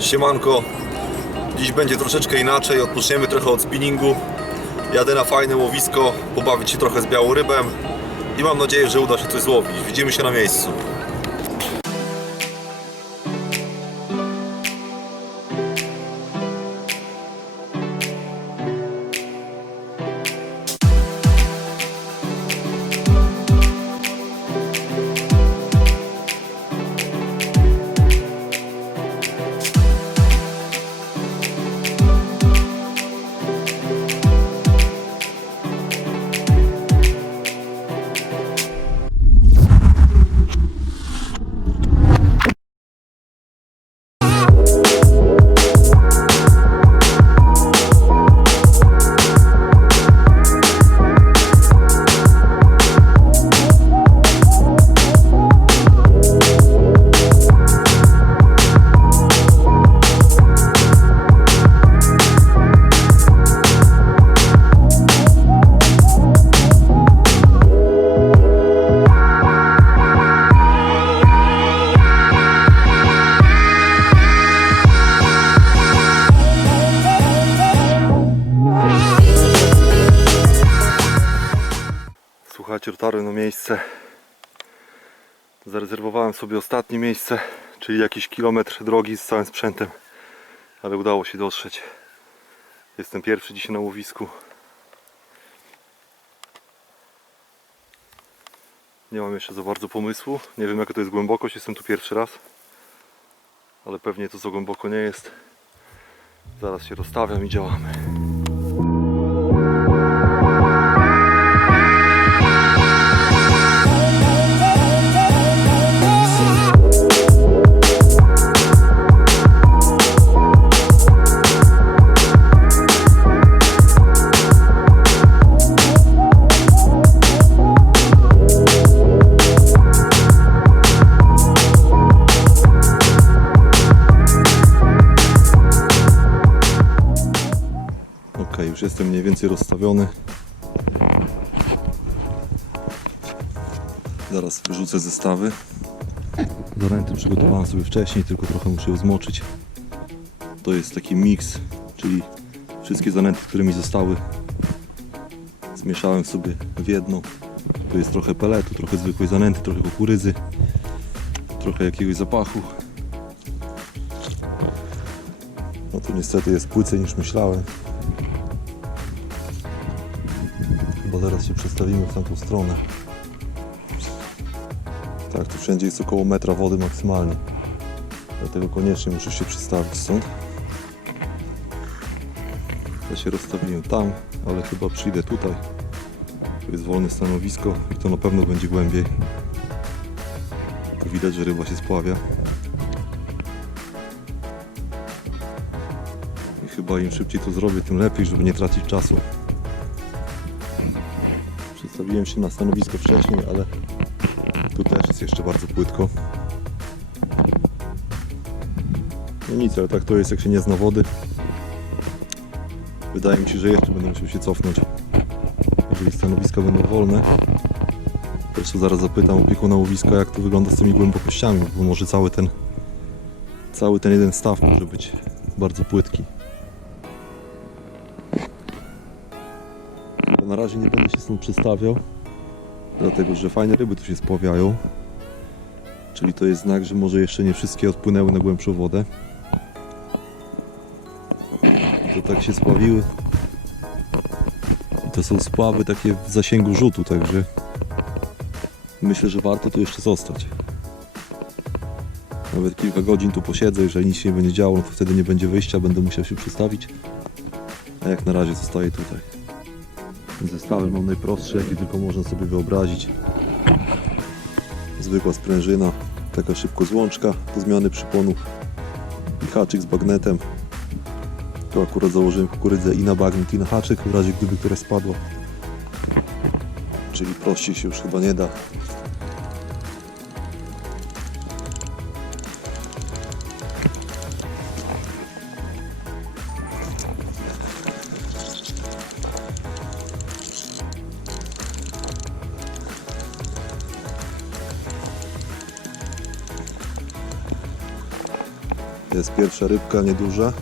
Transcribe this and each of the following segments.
Siemanko, dziś będzie troszeczkę inaczej, odpoczniemy trochę od spinningu. Jadę na fajne łowisko, pobawić się trochę z białą rybem i mam nadzieję, że uda się coś złowić. Widzimy się na miejscu. Zarezerwowałem sobie ostatnie miejsce, czyli jakiś kilometr drogi z całym sprzętem, ale udało się dotrzeć. Jestem pierwszy dzisiaj na łowisku. Nie mam jeszcze za bardzo pomysłu. Nie wiem jaka to jest głębokość, jestem tu pierwszy raz. Ale pewnie to za głęboko nie jest. Zaraz się rozstawiam i działamy. Już jestem mniej więcej rozstawiony. Zaraz wyrzucę zestawy. Zanęty przygotowałem sobie wcześniej, tylko trochę muszę je zmoczyć. To jest taki miks, czyli wszystkie zanęty, które mi zostały. Zmieszałem sobie w jedno. Tu jest trochę peletu, trochę zwykłej zanęty, trochę kukurydzy, trochę jakiegoś zapachu. No tu niestety jest płycej niż myślałem. Zaraz się przestawimy w tamtą stronę. Tak, tu wszędzie jest około metra wody maksymalnie. Dlatego koniecznie muszę się przestawić stąd. Ja się rozstawiłem tam, ale chyba przyjdę tutaj. Tu jest wolne stanowisko i to na pewno będzie głębiej. Tu widać, że ryba się spławia. I chyba im szybciej to zrobię, tym lepiej, żeby nie tracić czasu. Przedstawiłem się na stanowisko wcześniej, ale tu też jest jeszcze bardzo płytko. No nic, ale tak to jest jak się nie zna wody. Wydaje mi się, że jeszcze będę musiał się cofnąć. Jeżeli stanowiska będą wolne, jeszcze zaraz zapytam opiekuna łowiska, jak to wygląda z tymi głębokościami, bo może cały ten cały ten jeden staw może być bardzo płytki. Na razie nie będę się stąd przedstawiał, dlatego że fajne ryby tu się spławiają. Czyli to jest znak, że może jeszcze nie wszystkie odpłynęły na głębszą wodę. To tak się spławiły. I to są spławy takie w zasięgu rzutu, także myślę, że warto tu jeszcze zostać. Nawet kilka godzin tu posiedzę, jeżeli nic się nie będzie działo, no to wtedy nie będzie wyjścia, będę musiał się przestawić. A jak na razie zostaję tutaj. Zestawy mam najprostsze, jakie tylko można sobie wyobrazić. Zwykła sprężyna, taka szybko złączka do zmiany przyponów i haczyk z bagnetem. Tu akurat założyłem kukurydzę i na bagnet i na haczyk, w razie gdyby która spadła. Czyli prościej się już chyba nie da. Jest pierwsza rybka, nieduża.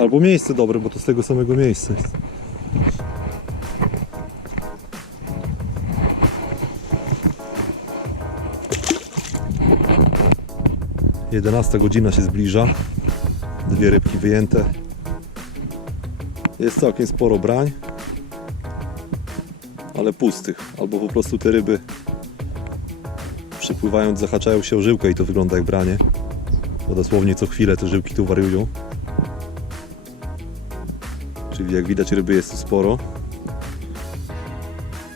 Albo miejsce dobre, bo to z tego samego miejsca jest. Jedenasta godzina się zbliża. Dwie rybki wyjęte. Jest całkiem sporo brań ale pustych. Albo po prostu te ryby przypływając zahaczają się o żyłkę i to wygląda jak branie. Bo dosłownie co chwilę te żyłki tu wariują. Czyli jak widać ryby jest tu sporo.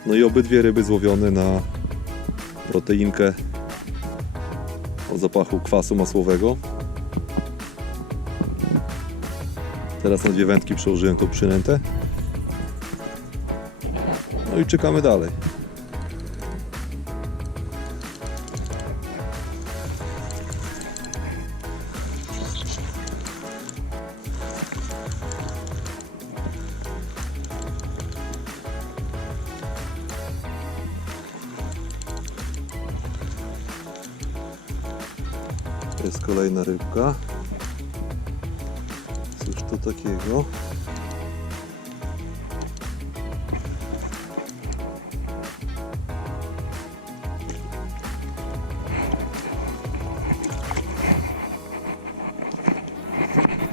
No i obydwie ryby złowione na proteinkę o zapachu kwasu masłowego. Teraz na dwie wędki przełożyłem tą przynętę. No i czekamy dalej.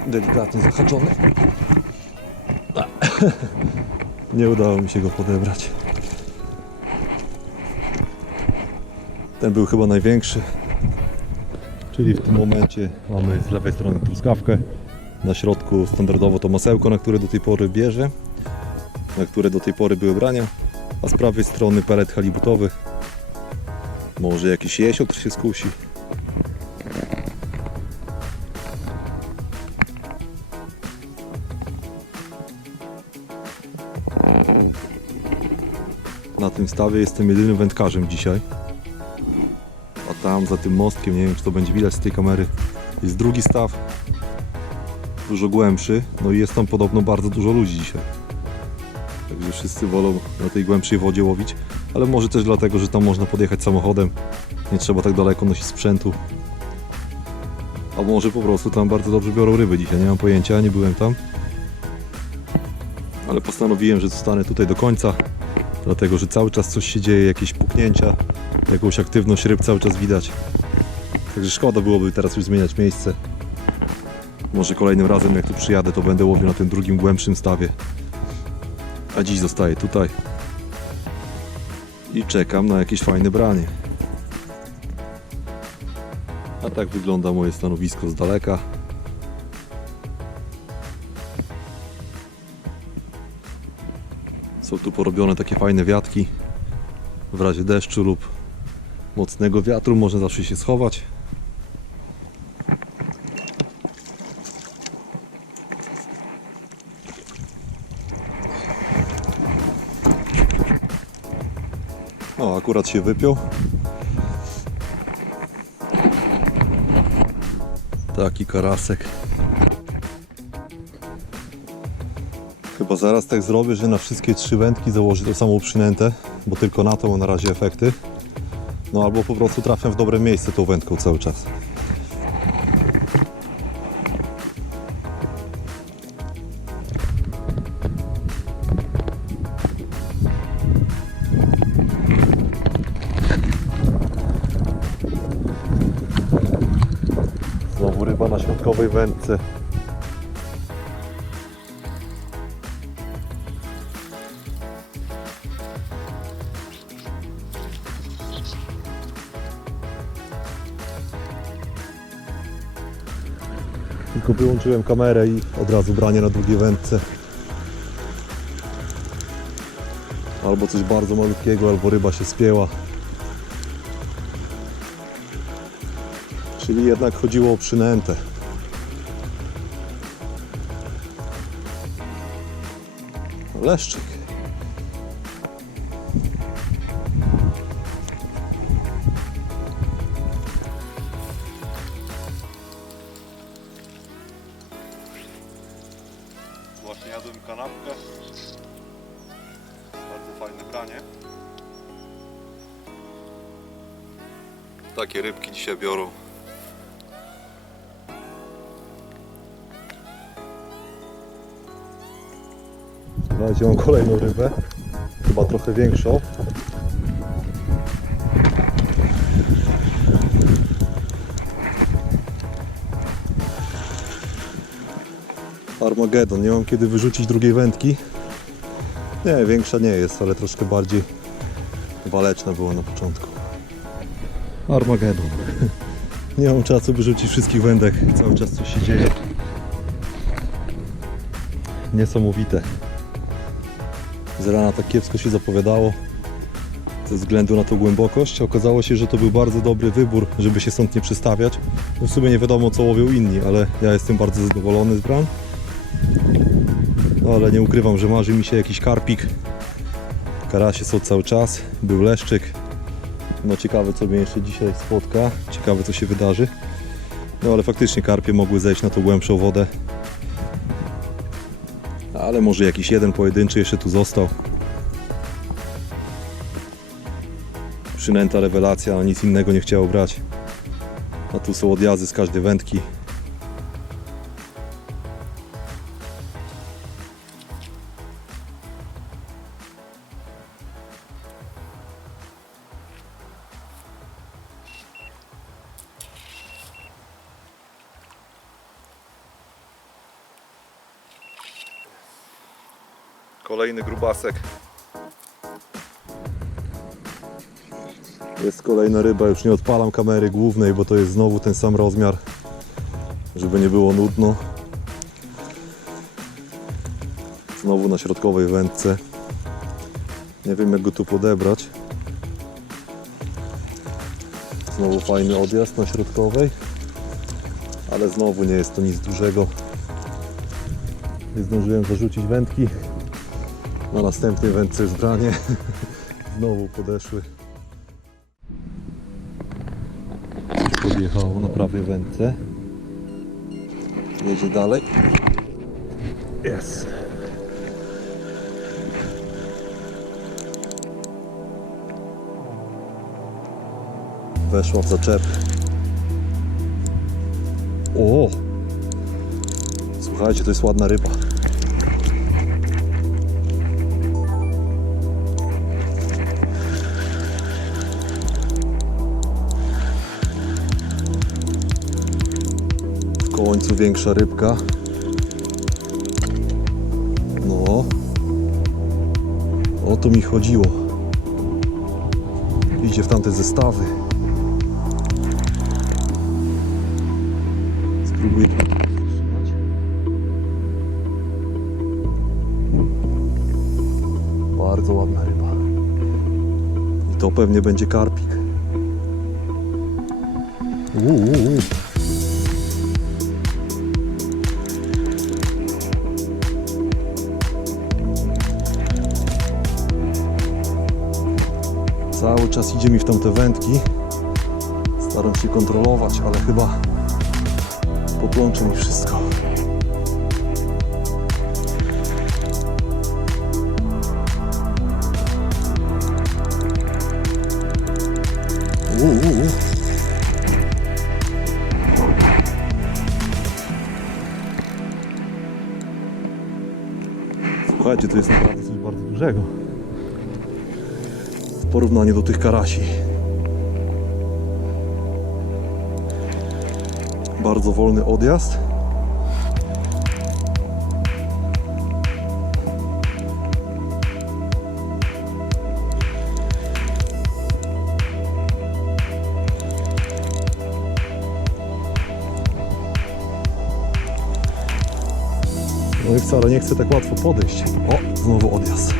Delikatnie zahaczony. Nie udało mi się go podebrać. Ten był chyba największy. Czyli w tym momencie mamy z lewej strony truskawkę. Na środku standardowo to masełko, na które do tej pory bierze. Na które do tej pory były brania. A z prawej strony pelet halibutowy. Może jakiś jesiotr się skusi. Tym stawie jestem jedynym wędkarzem dzisiaj. A tam za tym mostkiem, nie wiem czy to będzie widać z tej kamery, jest drugi staw. Dużo głębszy. No i jest tam podobno bardzo dużo ludzi dzisiaj. Także wszyscy wolą na tej głębszej wodzie łowić. Ale może też dlatego, że tam można podjechać samochodem. Nie trzeba tak daleko nosić sprzętu. A może po prostu tam bardzo dobrze biorą ryby dzisiaj. Nie mam pojęcia, nie byłem tam. Ale postanowiłem, że zostanę tutaj do końca dlatego że cały czas coś się dzieje, jakieś puknięcia, jakąś aktywność ryb cały czas widać. Także szkoda byłoby teraz już zmieniać miejsce. Może kolejnym razem jak tu przyjadę, to będę łowił na tym drugim, głębszym stawie. A dziś zostaję tutaj. I czekam na jakieś fajne branie. A tak wygląda moje stanowisko z daleka. Są tu porobione takie fajne wiatki. W razie deszczu lub mocnego wiatru można zawsze się schować. O, akurat się wypiął. Taki karasek. Chyba zaraz tak zrobię, że na wszystkie trzy wędki założę tą samą przynętę, bo tylko na to mam na razie efekty. No albo po prostu trafiam w dobre miejsce tą wędką cały czas. Znowu ryba na środkowej wędce. wyłączyłem kamerę i od razu branie na długiej wędce. Albo coś bardzo malutkiego, albo ryba się spięła. Czyli jednak chodziło o przynętę. Leszczyk. Dzisiaj biorą. Słuchajcie, mam kolejną rybę. Chyba trochę większą. Armagedon. Nie mam kiedy wyrzucić drugiej wędki. Nie, większa nie jest, ale troszkę bardziej waleczna była na początku. Armagedon. Nie mam czasu wyrzucić wszystkich wędek. Cały czas coś się dzieje. Niesamowite. Z rana tak kiepsko się zapowiadało ze względu na tą głębokość. Okazało się, że to był bardzo dobry wybór, żeby się stąd nie przystawiać. No w sumie nie wiadomo co łowią inni, ale ja jestem bardzo zadowolony z bram. No ale nie ukrywam, że marzy mi się jakiś karpik. Karasie są cały czas, był leszczyk. No ciekawe co mnie jeszcze dzisiaj spotka, ciekawe co się wydarzy. No ale faktycznie karpie mogły zejść na tą głębszą wodę. Ale może jakiś jeden pojedynczy jeszcze tu został. Przynęta rewelacja, nic innego nie chciało brać. A tu są odjazdy z każdej wędki. Grubasek. Jest kolejna ryba, już nie odpalam kamery głównej, bo to jest znowu ten sam rozmiar, żeby nie było nudno. Znowu na środkowej wędce. Nie wiem jak go tu podebrać. Znowu fajny odjazd na środkowej, ale znowu nie jest to nic dużego. Nie zdążyłem zarzucić wędki. Na następnej wędce już branie. Znowu podeszły. Podjechało na prawej wędce. Jedzie dalej. Jest. Weszła w zaczep. O! Słuchajcie, to jest ładna ryba. Końcu większa rybka. No. O to mi chodziło. Idzie w tamte zestawy. Spróbuję. Bardzo ładna ryba. I to pewnie będzie karpik. Uuu, Cały czas idzie mi w tamte wędki. Staram się kontrolować, ale chyba podłączy mi wszystko. Uuu. Słuchajcie, to jest naprawdę coś bardzo dużego porównaniu do tych karasi. Bardzo wolny odjazd. No i wcale nie chcę tak łatwo podejść. O, znowu odjazd.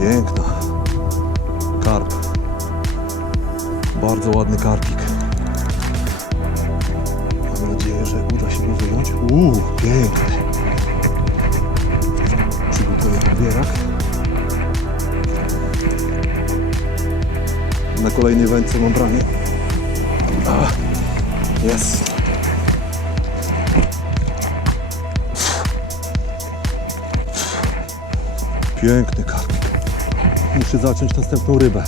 Piękna. Karp. Bardzo ładny karpik. Mam nadzieję, że uda się go wyjąć. Uuu, piękny. Przygotuję podbierak. Na kolejnej wędce mam branie. Jest. Piękny karpik. Muszę zacząć następną rybę.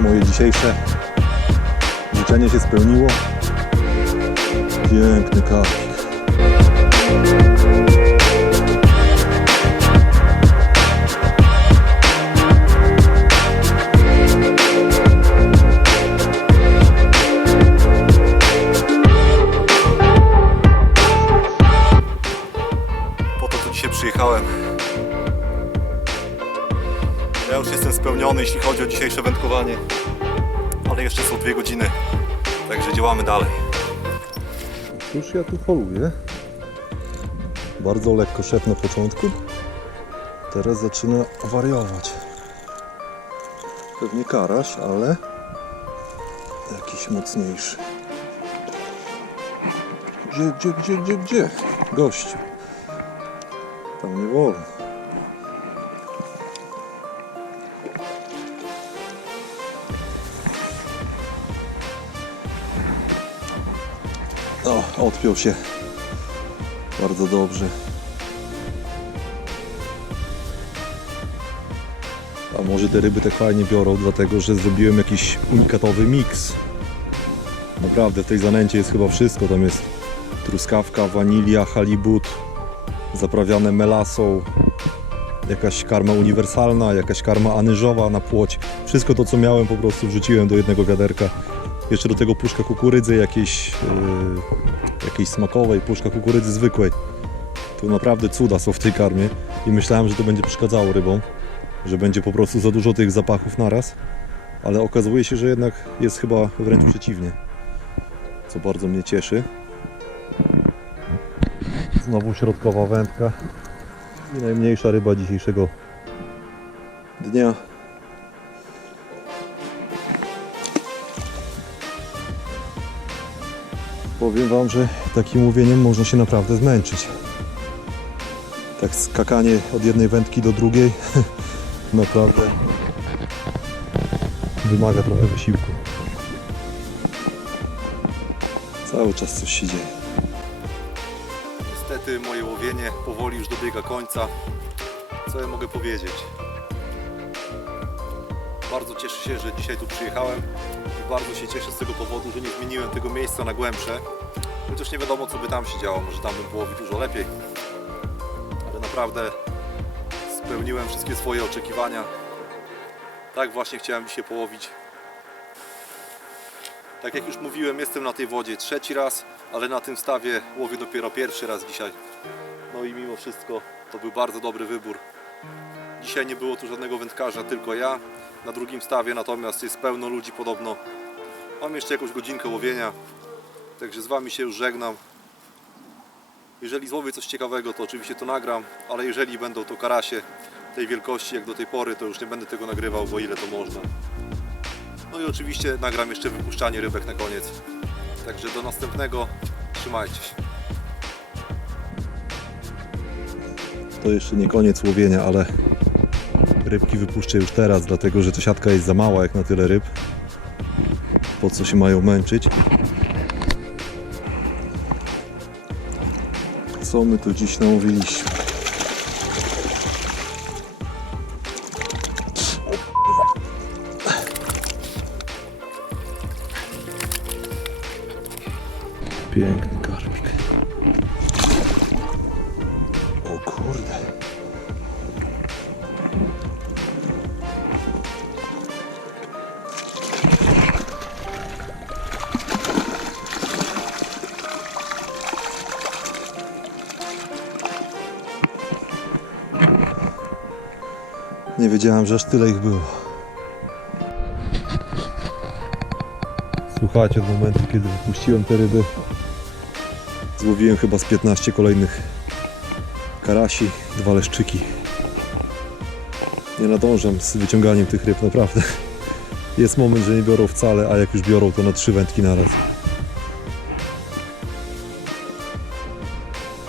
Moje dzisiejsze życzenie się spełniło. Piękny karpik. O dzisiejsze wędkowanie. Ale jeszcze są dwie godziny, także działamy dalej. Cóż ja tu poluję? Bardzo lekko szedł na początku. Teraz zaczyna wariować. Pewnie karaś, ale jakiś mocniejszy. Gdzie, gdzie, gdzie, gdzie, gdzie? Gościu. Tam nie wolno. Odpiął się. Bardzo dobrze. A może te ryby tak fajnie biorą, dlatego że zrobiłem jakiś unikatowy miks. Naprawdę w tej zanęcie jest chyba wszystko. Tam jest truskawka, wanilia, halibut, zaprawiane melasą, jakaś karma uniwersalna, jakaś karma anyżowa na płoć. Wszystko to co miałem po prostu wrzuciłem do jednego wiaderka. Jeszcze do tego puszka kukurydzy jakiejś, yy, jakiejś smakowej, puszka kukurydzy zwykłej. Tu naprawdę cuda są w tej karmie i myślałem, że to będzie przeszkadzało rybom, że będzie po prostu za dużo tych zapachów naraz, ale okazuje się, że jednak jest chyba wręcz przeciwnie, co bardzo mnie cieszy. Znowu środkowa wędka i najmniejsza ryba dzisiejszego dnia. Powiem Wam, że takim łowieniem można się naprawdę zmęczyć. Tak skakanie od jednej wędki do drugiej naprawdę wymaga trochę wysiłku. Cały czas coś się dzieje. Niestety moje łowienie powoli już dobiega końca. Co ja mogę powiedzieć? Bardzo cieszę się, że dzisiaj tu przyjechałem bardzo się cieszę z tego powodu, że nie zmieniłem tego miejsca na głębsze. Chociaż nie wiadomo co by tam się działo, może tam by było dużo lepiej. Ale naprawdę spełniłem wszystkie swoje oczekiwania. Tak właśnie chciałem dzisiaj połowić. Tak jak już mówiłem, jestem na tej wodzie trzeci raz, ale na tym stawie łowię dopiero pierwszy raz dzisiaj. No i mimo wszystko to był bardzo dobry wybór. Dzisiaj nie było tu żadnego wędkarza, tylko ja. Na drugim stawie natomiast jest pełno ludzi podobno. Mam jeszcze jakąś godzinkę łowienia, także z Wami się już żegnam. Jeżeli złowię coś ciekawego, to oczywiście to nagram, ale jeżeli będą to karasie tej wielkości jak do tej pory, to już nie będę tego nagrywał, bo ile to można. No i oczywiście nagram jeszcze wypuszczanie rybek na koniec. Także do następnego, trzymajcie się. To jeszcze nie koniec łowienia, ale rybki wypuszczę już teraz, dlatego że to siatka jest za mała jak na tyle ryb. Po co się mają męczyć? Co my tu dziś namówiliśmy? Piękny Nie wiedziałem, że aż tyle ich było. Słuchajcie, od momentu, kiedy wypuściłem te ryby, złowiłem chyba z 15 kolejnych karasi, dwa leszczyki. Nie nadążam z wyciąganiem tych ryb, naprawdę. Jest moment, że nie biorą wcale, a jak już biorą, to na trzy wędki naraz.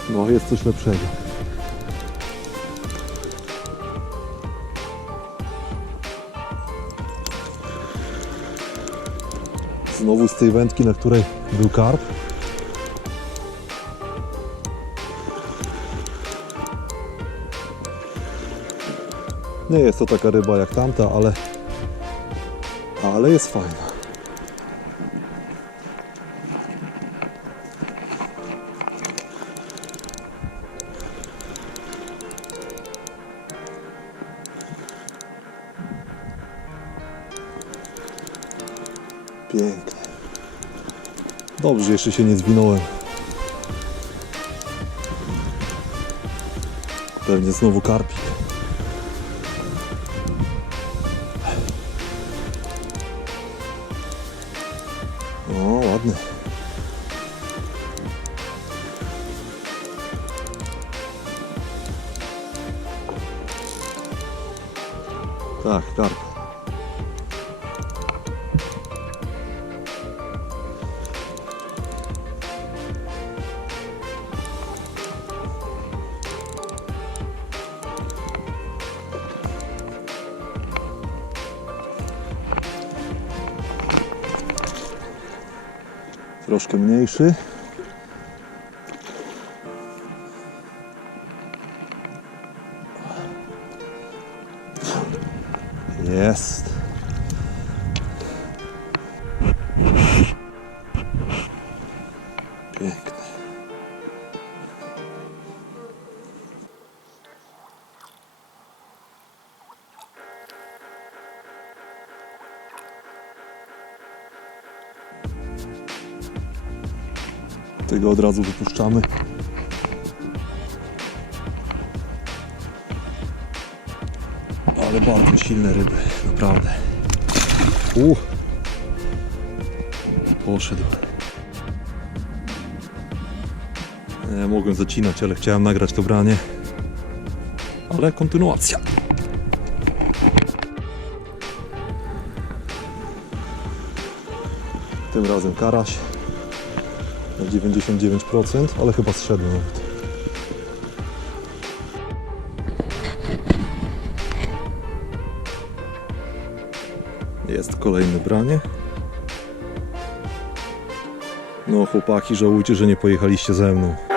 No, jest coś lepszego. Znowu z tej wędki, na której był karp. Nie jest to taka ryba jak tamta, ale ale jest fajna. Dobrze, jeszcze się nie zwinąłem. Pewnie znowu karpik. O, ładny. Tak, karp. Mniejszy. Jest. Od razu wypuszczamy. Ale bardzo silne ryby, naprawdę. Uh. Poszedł. Nie mogłem zacinać, ale chciałem nagrać to branie. Ale kontynuacja. Tym razem karaś na 99%, ale chyba zszedł nawet. Jest kolejne branie. No chłopaki, żałujcie, że nie pojechaliście ze mną.